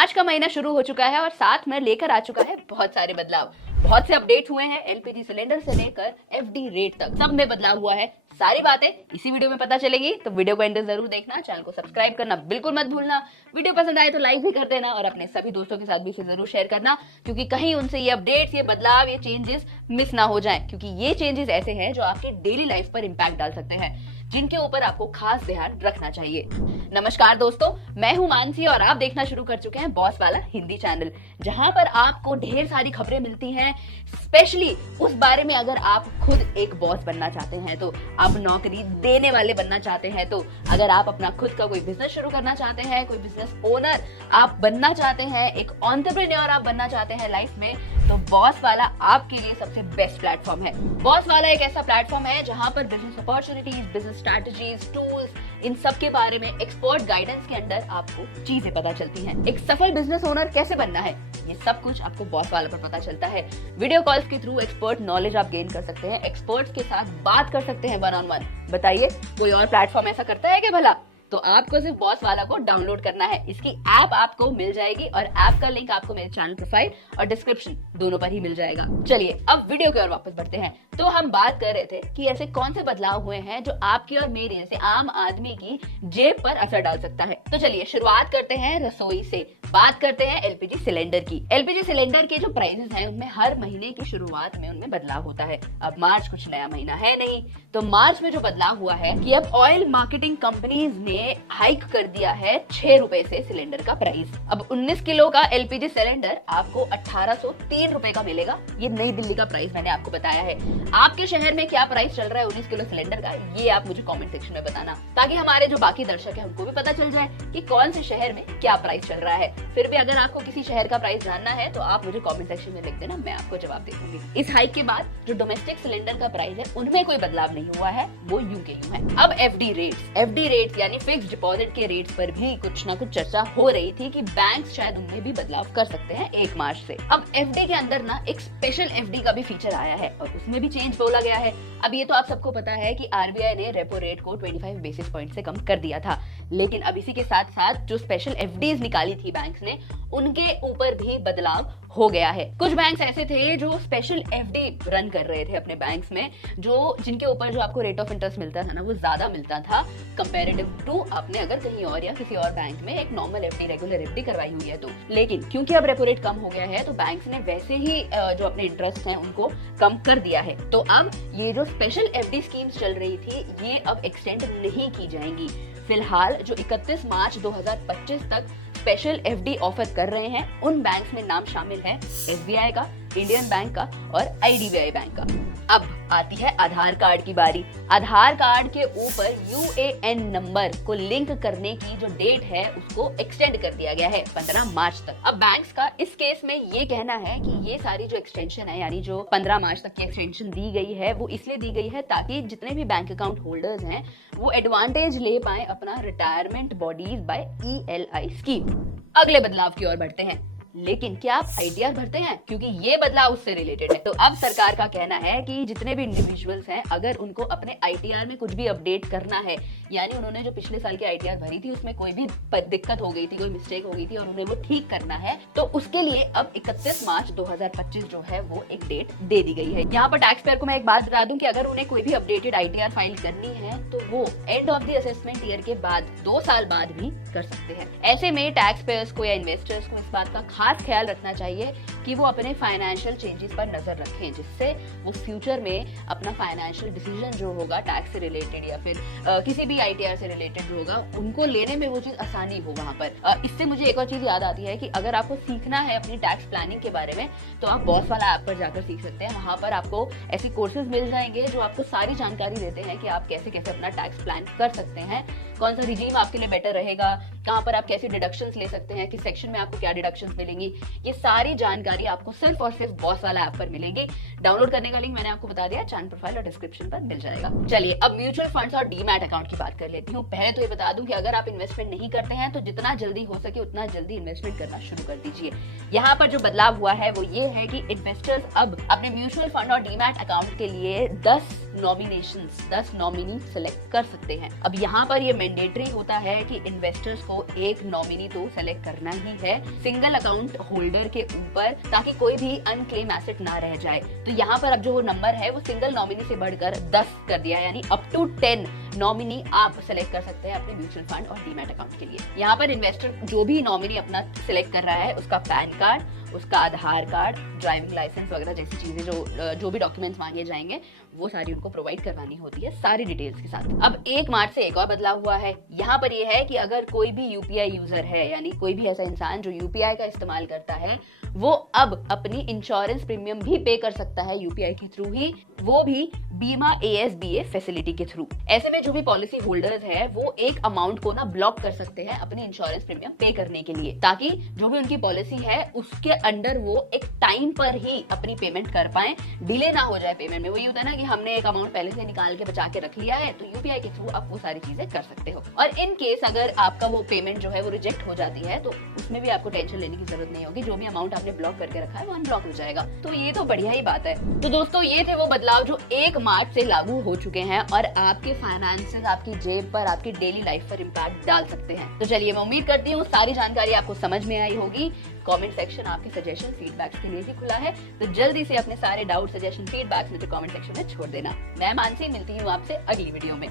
मार्च का महीना शुरू हो चुका है और साथ में लेकर आ चुका है बहुत सारे बदलाव। बहुत से अपडेट हुए हैं एलपीजी सिलेंडर से लेकर एफडी रेट तक, सब में बदलाव हुआ है। सारी बातें इसी वीडियो में पता चलेगी, तो वीडियो को एंड तक जरूर देखना। चैनल को सब्सक्राइब करना बिल्कुल मत भूलना। वीडियो पसंद आए तो लाइक भी कर देना और अपने सभी दोस्तों के साथ भी इसे जरूर शेयर करना, क्योंकि कहीं उनसे ये अपडेट्स, ये बदलाव, ये चेंजेस मिस ना हो जाएं, क्योंकि ये चेंजेस ऐसे हैं जो आपकी डेली लाइफ पर इंपैक्ट डाल सकते हैं, जिनके ऊपर आपको खास ध्यान रखना चाहिए। नमस्कार दोस्तों, मैं हूं मानसी और आप देखना शुरू कर चुके हैं बॉस वाला हिंदी चैनल, जहां पर आपको ढेर सारी खबरें मिलती हैं, स्पेशली उस बारे में अगर आप खुद एक बॉस बनना चाहते हैं, तो आप नौकरी देने वाले बनना चाहते हैं, तो अगर आप अपना खुद का कोई बिजनेस शुरू करना चाहते हैं, कोई बिजनेस ओनर आप बनना चाहते हैं, एक एंटरप्रेन्योर आप बनना चाहते हैं लाइफ में, तो बॉस वाला आपके लिए सबसे बेस्ट प्लेटफॉर्म है। बॉस वाला एक ऐसा प्लेटफॉर्म है जहां पर business opportunities, business strategies, tools, इन सब के बारे में एक्सपर्ट गाइडेंस के अंदर आपको चीजें पता चलती हैं। एक सफल बिजनेस ओनर कैसे बनना है, ये सब कुछ आपको बॉस वाला पर पता चलता है। वीडियो कॉल्स के थ्रू एक्सपर्ट नॉलेज आप गेन कर सकते हैं, एक्सपर्ट्स के साथ बात कर सकते हैं वन ऑन वन। बताइए, कोई और प्लेटफॉर्म ऐसा करता है क्या भला? तो आपको सिर्फ बॉस वाला को डाउनलोड करना है। इसकी ऐप आपको मिल जाएगी और ऐप का लिंक आपको मेरे चैनल प्रोफाइल और डिस्क्रिप्शन दोनों पर ही मिल जाएगा। चलिए अब वीडियो की ओर वापस बढ़ते हैं। तो हम बात कर रहे थे कि ऐसे कौन से बदलाव हुए हैं जो आपकी और मेरी जैसे आम आदमी की जेब पर असर डाल सकता है। तो चलिए शुरुआत करते हैं रसोई से। बात करते हैं एलपीजी सिलेंडर की। एलपीजी सिलेंडर के जो प्राइसेस हैं, उनमें हर महीने की शुरुआत में उनमें बदलाव होता है। अब मार्च कुछ नया महीना है नहीं, तो मार्च में जो बदलाव हुआ है कि अब ऑयल मार्केटिंग कंपनीज ने हाइक कर दिया है 6 रुपए से सिलेंडर का प्राइस। अब 19 किलो का एलपीजी सिलेंडर आपको 1803 रुपए का मिलेगा। ये नई दिल्ली का प्राइस मैंने आपको बताया है। आपके शहर में क्या प्राइस चल रहा है 19 किलो सिलेंडर का, ये आप मुझे कमेंट सेक्शन में बताना, ताकि हमारे जो बाकी दर्शक है उनको भी पता चल जाए कि कौन से शहर में क्या प्राइस चल रहा है। फिर भी अगर आपको किसी शहर का प्राइस जानना है तो आप मुझे कमेंट सेक्शन में लिख देना, मैं आपको जवाब दे दूंगी। इस हाइक के बाद जो डोमेस्टिक सिलेंडर का प्राइस है उनमें कोई बदलाव नहीं हुआ है, वो यूं के यूं है। अब एफडी रेट्स यानी फिक्स्ड डिपॉजिट के रेट्स पर भी कुछ ना कुछ चर्चा हो रही थी कि बैंक शायद उनमें भी बदलाव कर सकते हैं 1 मार्च से। अब एफडी के अंदर ना एक स्पेशल एफडी का भी फीचर आया है और उसमें भी चेंज बोला गया है। अब ये तो आप सबको पता है कि आरबीआई ने रेपो रेट को 25 बेसिस पॉइंट से कम कर दिया था, लेकिन अब इसी के साथ साथ जो स्पेशल एफडीज निकाली थी बैंक्स ने, उनके ऊपर भी बदलाव हो गया है। कुछ बैंक्स ऐसे थे जो स्पेशल एफडी रन कर रहे थे अपने बैंक्स में, जो जिनके ऊपर जो आपको रेट ऑफ इंटरेस्ट मिलता था ना, वो ज्यादा मिलता था कंपैरेटिव टू आपने अगर कहीं और या किसी और बैंक में एक नॉर्मल एफडी, रेगुलर एफडी करवाई हुई है तो। लेकिन क्योंकि अब रेपो रेट कम हो गया है, तो बैंक्स ने वैसे ही जो अपने इंटरेस्ट हैं उनको कम कर दिया है। तो अब ये जो स्पेशल एफडी स्कीम्स चल रही थी, ये अब एक्सटेंड नहीं की जाएंगी। फिलहाल जो 31 मार्च 2025 तक स्पेशल एफडी ऑफर कर रहे हैं, उन बैंक्स में नाम शामिल है एसबीआई का, इंडियन बैंक का और आईडीबीआई बैंक का। अब आती है आधार कार्ड की बारी। आधार कार्ड के ऊपर यूएएन नंबर को लिंक करने की जो डेट है उसको एक्सटेंड कर दिया गया है 15 मार्च तक। अब बैंक्स का इस केस में ये कहना है कि ये सारी जो एक्सटेंशन है, यानी जो 15 मार्च तक की एक्सटेंशन दी गई है, वो इसलिए दी गई है ताकि जितने भी बैंक अकाउंट होल्डर्स हैं वो एडवांटेज ले पाए अपना रिटायरमेंट बॉडीज बाय ईएलआई स्कीम। अगले बदलाव की ओर बढ़ते हैं। लेकिन क्या आप आईटीआर भरते हैं? क्योंकि ये बदलाव उससे रिलेटेड है। तो अब सरकार का कहना है कि जितने भी इंडिविजुअल्स हैं, अगर उनको अपने आईटीआर में कुछ भी अपडेट करना है, यानी उन्होंने जो पिछले साल की आईटीआर भरी थी उसमें कोई भी दिक्कत हो गई थी, कोई मिस्टेक हो गई थी और उन्हें वो ठीक करना है, तो उसके लिए अब 31 मार्च 2025 जो है वो एक डेट दे दी गई है। यहाँ पर टैक्स पेयर को मैं एक बात बता दूं कि अगर उन्हें कोई भी अपडेटेड आईटीआर फाइल करनी है तो वो end of the assessment year के बाद 2 साल बाद भी कर सकते हैं। ऐसे में टैक्स पेयर्स को या इन्वेस्टर्स को इस बात का खास ख्याल रखना चाहिए कि वो अपने फाइनेंशियल चेंजेस पर नजर रखें, जिससे वो फ्यूचर में अपना फाइनेंशियल डिसीजन जो होगा टैक्स से रिलेटेड या फिर किसी भी आईटीआर से रिलेटेड जो होगा, उनको लेने में वो चीज आसानी हो वहां पर। इससे मुझे एक और चीज याद आती है कि अगर आपको सीखना है अपनी टैक्स प्लानिंग के बारे में, तो आप बॉस वाला ऐप पर जाकर सीख सकते हैं। वहां पर आपको ऐसी कोर्सेज मिल जाएंगे जो आपको सारी जानकारी देते हैं कि आप कैसे कैसे अपना टैक्स प्लान कर सकते हैं, कौन सा रिजीम आपके लिए बेटर रहेगा, कहाँ पर आप कैसे डिडक्शंस ले सकते हैं, किस सेक्शन में आपको क्या डिडक्शंस मिलेंगी, ये सारी जानकारी आपको सिर्फ और सिर्फ बॉस वाला ऐप पर मिलेगी। डाउनलोड करने का लिंक मैंने आपको बता दिया, चैनल प्रोफाइल और डिस्क्रिप्शन पर मिल जाएगा। चलिए अब म्यूचुअल फंड्स और डीमैट अकाउंट की बात कर लेती हूँ। पहले तो ये बता दूं कि अगर आप इन्वेस्टमेंट नहीं करते हैं तो जितना जल्दी हो सके उतना जल्दी इन्वेस्टमेंट करना शुरू कर दीजिए। यहाँ पर जो बदलाव हुआ है वो ये है कि इन्वेस्टर्स अब अपने म्यूचुअल फंड और डीमैट अकाउंट के लिए 10 नॉमिनी सेलेक्ट कर सकते हैं। अब यहाँ पर ये मैंडेटरी होता है कि इन्वेस्टर्स को आपको एक नॉमिनी तो सेलेक्ट करना ही है सिंगल अकाउंट होल्डर के ऊपर, ताकि कोई भी अनक्लेम एसेट ना रह जाए। तो यहाँ पर अब जो नंबर है वो सिंगल नॉमिनी से बढ़कर 10 कर दिया है, यानी अप टू 10 नॉमिनी आप सेलेक्ट कर सकते हैं अपने म्यूचुअल फंड और डीमैट अकाउंट के लिए। यहाँ पर इन्वेस्टर जो भी नॉमिनी अपना सिलेक्ट कर रहा है उसका पैन कार्ड, उसका आधार कार्ड, ड्राइविंग लाइसेंस वगैरह जैसी चीजें जो भी डॉक्यूमेंट्स मांगे जाएंगे वो सारी उनको प्रोवाइड करवानी होती है सारी डिटेल्स के साथ। अब 1 मार्च से एक और बदलाव हुआ है। यहाँ पर ये है कि अगर कोई भी यूपीआई यूजर है, यानी कोई भी ऐसा इंसान जो यूपीआई का इस्तेमाल करता है, वो अब अपनी इंश्योरेंस प्रीमियम भी पे कर सकता है यूपीआई के थ्रू ही, वो भी बीमा ASBA फैसिलिटी के थ्रू। ऐसे में जो भी पॉलिसी होल्डर्स है वो एक अमाउंट को ना ब्लॉक कर सकते हैं अपनी इंश्योरेंस प्रीमियम पे करने के लिए, ताकि जो भी उनकी पॉलिसी है उसके अंडर वो एक टाइम पर ही अपनी पेमेंट कर पाए, डिले ना हो जाए पेमेंट में। वही होता है ना कि हमने एक अमाउंट पहले से निकाल के बचा के रख लिया है, तो यूपीआई के थ्रू आप वो सारी चीजें कर सकते हो। और इन केस अगर आपका वो पेमेंट जो है वो रिजेक्ट हो जाती है तो उसमें भी आपको टेंशन लेने की जरूरत नहीं होगी, जो भी अमाउंट आपने ब्लॉक करके रखा है वो अनब्लॉक हो जाएगा। तो ये तो बढ़िया ही बात है। तो दोस्तों ये थे वो बदलाव जो 1 मार्च से लागू हो चुके हैं और आपके फाइनेंसेस, आपकी जेब पर, आपकी डेली लाइफ पर इम्पैक्ट डाल सकते हैं। तो चलिए मैं उम्मीद करती हूँ सारी जानकारी आपको समझ में आई होगी। कमेंट सेक्शन आपके सजेशन फीडबैक्स के लिए ही खुला है, तो जल्दी से अपने सारे डाउट, सजेशन, फीडबैक्स मुझे कमेंट सेक्शन में छोड़ देना। मैं मानसी मिलती हूँ आपसे अगली वीडियो में।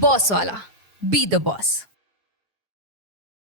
बॉस वाला, बी द बॉस।